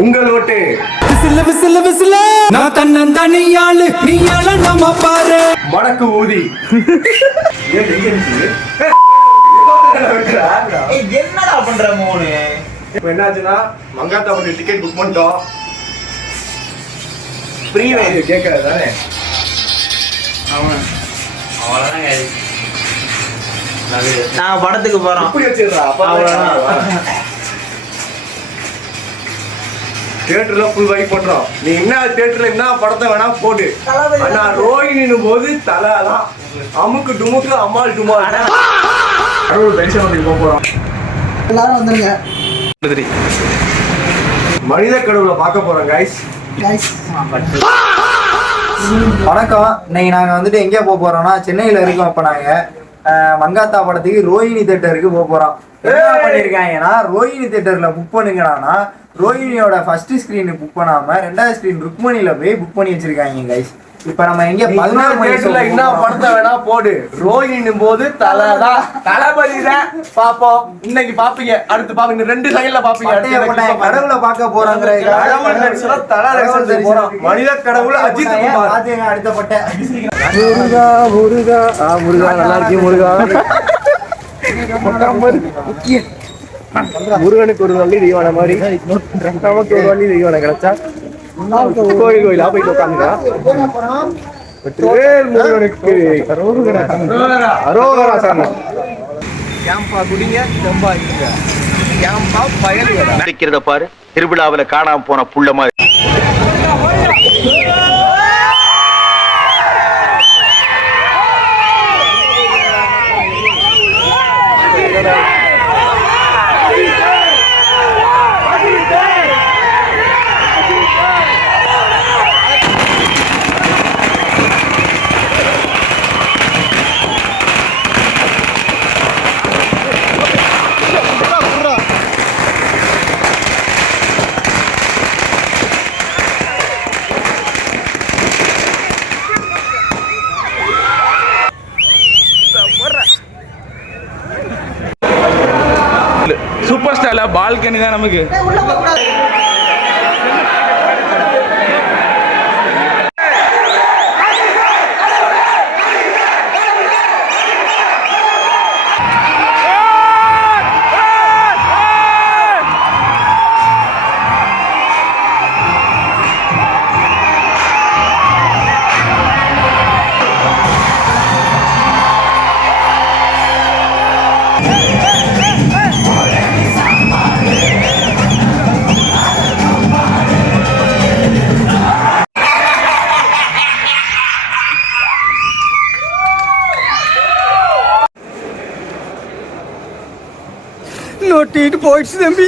உங்கள் ஓட்டு. விசில விசில விசில நான் தன்னந்தனியாளு நீயால நம்ம பாரு மடக்கு ஊதி. என்னடா பண்ற மோனு? இப்போ என்னாச்சுன்னா மங்காத்தா ஒரு டிக்கெட் புக் பண்ணிட்டோம். ப்ரீவே கேட்கறது தானே அவ்வளோதான். நான் படத்துக்கு போறோம். இப்படி வச்சிடுறா. தியேட்டர்ல ஃபுல் வைப் பண்றோம். நீ என்ன தியேட்டர்ல என்ன படத்தை வேணா போடு. ஆனா ரோஹிணின் போது தலை தான் அமுக்கு டுமுக்கு அம்மாள் டுமால். பென்ஷன் வந்து போக போறோம். எல்லாரும் வந்துருங்க. மனித கடவுளை பார்க்க போறோம் கைஸ். வணக்கம். இன்னைக்கு நாங்க வந்துட்டு எங்கே போக போறோம்னா சென்னையில இருக்கோம். இப்ப நாங்க மங்காத்தா படத்துக்கு ரோஹிணி தியேட்டருக்கு போக போறோம். என்ன பண்ணிருக்காங்கன்னா ரோஹிணி தியேட்டர்ல புக் பண்ணுங்கன்னா ரோஹிணியோட ஃபர்ஸ்ட் ஸ்கிரீன் புக் பண்ணாம ரெண்டாவது ஸ்கிரீன் ருக்மணியில போய் புக் பண்ணி வச்சிருக்காங்க கைஸ். இப்ப நம்ம எங்க 16 தியேட்டர்ல என்ன படத்தை வேணா போடு. ரோஹிணின் போது தலை தான் தளபதி தான் பாப்போம். இன்னைக்கு பாப்பீங்க, அடுத்து பாப்பீங்க, 2 செகண்ட்ல பாப்பீங்க. கடவுளை பார்க்க போறாங்க. மனித கடவுள் அஜித் குமார். அடுத்த பட்டை முருகா முருகா முருகா நல்லா இருக்கீங்க முருகா. முருகனுக்கு ஒரு வள்ளி தெய்வான மாதிரி நமக்கு ஒரு வள்ளி தெய்வான கிடைச்சா கோயில் கோயிலா போயிட்டு உட்காந்துக்கா. முருகனுக்கு அரோகரா சார். கேம்பா குடிங்க, செம்பா இருங்க. கேம்பா பயல் நடிக்கிறத பாரு, திருவிழாவில் காணாம போன புள்ள மாதிரி. சூப்பர் ஸ்டார்ல பால்கனி தான் நமக்கு. நோட்டிட்டு போயிடுச்சு தம்பி.